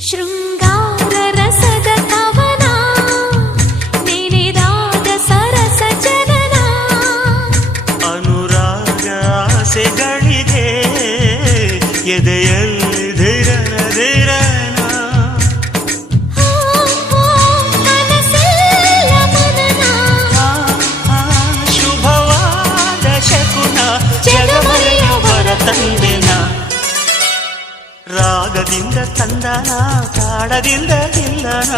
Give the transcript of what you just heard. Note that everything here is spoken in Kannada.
ಶೃಂಗಾರ ರಸದ ಕವನ ನೆನೆದಾದ ಸರಸ ಜನನ ಅನುರಾಗ ಆಸೆಗಳಿಗೆ ಎದೆಯಲ್ಲಿ ಧಿರನ ಧಿರನ ಕನಸೆಲ್ಲ ಮನನ ಶುಭವಾದ ಶಕುನ ಜಗಮರೆಯವರ ತಂದೆನ ರಾಗದಿಂದ ತಂದನ ತಾಡದಿಂದ ಗಿಲ್ಲನ